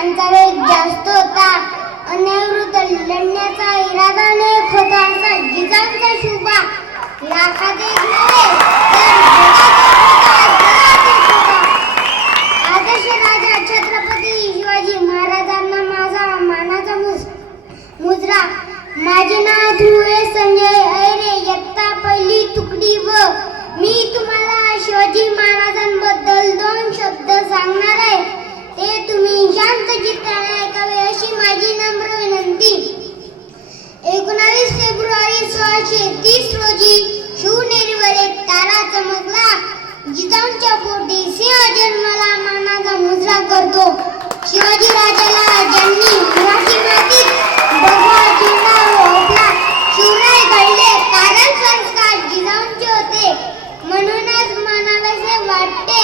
त्यांचा वेग जास्त होता. अन्यायाविरुद्ध लढण्याचा इरादा नेक होता. असा जिजाऊंचा शुभा लाखात एक नव्हे तर जगात एक होता. आदर्श राजा छत्रपती शिवाजी महाराजांना माझा मानाचा मुजरा. माझे नाव ध्रुवे संजय ऐरे, इयत्ता पहिली तुकडी व मी तुम्हाला शिवाजी महाराजांबद्दल 2 शब्द सांगणार आहे. ते तुम्ही शांत चित्ताने ऐकावे अशी माझी नम्र विनंती. 19 फेब्रुवारी 1630 रोजी शिवनेरीवर एक तारा चमकला. जिजाऊंच्या पोटी सिंह जन्मला, मानाचा मुजरा करतो. शिवाजी राजाला ज्यांनी मराठी मातीत भगवा झेंडा रोवला, शिवराय घडले कारण संस्कार जिजाऊंचे होते. म्हणूनच म्हणावेसे वाटते,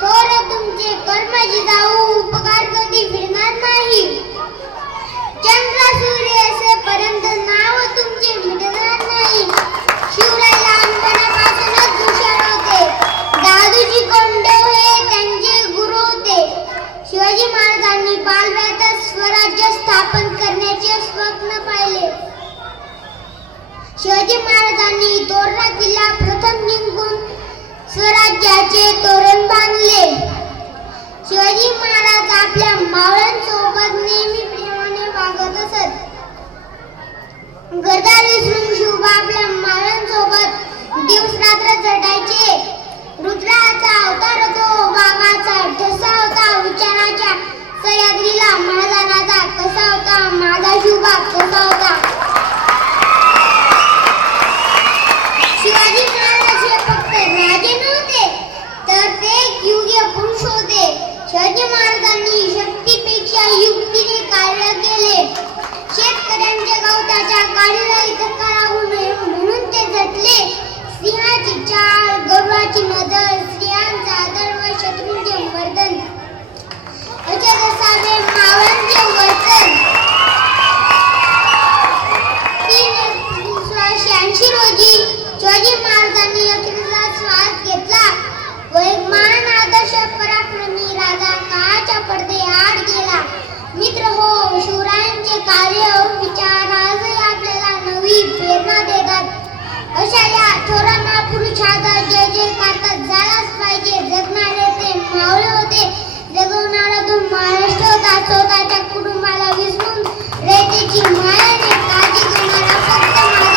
थोर तुमचे कर्म जिजाऊ, उपकार कधी फिरणार नाही. चंद्र सूर्य असेपर्यंत नाव तुमचे मिटणार नाही. शिवराय लहानपणापासूनच हुशार होते. दादूजी कोंडदेव हे त्यांचे गुरु होते. शिवाजी महाराजांनी बालवयातच स्वराज्य स्थापन करण्याचे स्वप्न पाहिले. शिवाजी महाराजांनी तोरणा किल्ला प्रथम जिंकून स्वराज्याचे तोरण बांधले. शिवाजी महाराज आपल्या मावळ्यांसोबत नेहमी प्रेमाने वागत असत. घरदार विसरून शिवबा आपल्या मावळ्यांसोबत दिवस रात्र झटायचे. रुद्राचा अवतार होतो, वाघाचा ठसा होता. विचाराच्या सह्याद्रीला माझा राजा कसा होता, माझा शिवबा कसा होता. शिवाजी महाराज हे फक्त राजे नव्हते, तर ते एक योग्य पुरुष होते. शिवाजी महाराजांनी शक्तीपेक्षा युक्तीने कार्य केले. शेतकऱ्यांचे गवताच्या काडीला इतका लागू नये म्हणून ते झटले. सिंहाची चाल, गरुडाची नजर, स्त्रियांचा आदर व शत्रूंचे मर्दन असे असावे मावळ्यांचे वर्तन. 3 एप्रिल 1686 रोजी शिवाजी महाराजांनी अखेरचा श्वास घेतला व एक महान आदर्श पराक्रमी राजा काळाच्या पडद्याआड गेला. मित्र हो, शिवरायांचे कार्य विचार आजही आपल्याला नवी प्रेरणा देतात. अशा या थोर महापुरुषाचा जय जयकार झालाच पाहिजे. जगणारे ते मावळे होते, जगवणारा तो महाराष्ट्र होता. स्वतःच्या कुटुंबाला विसरून रयतेची माया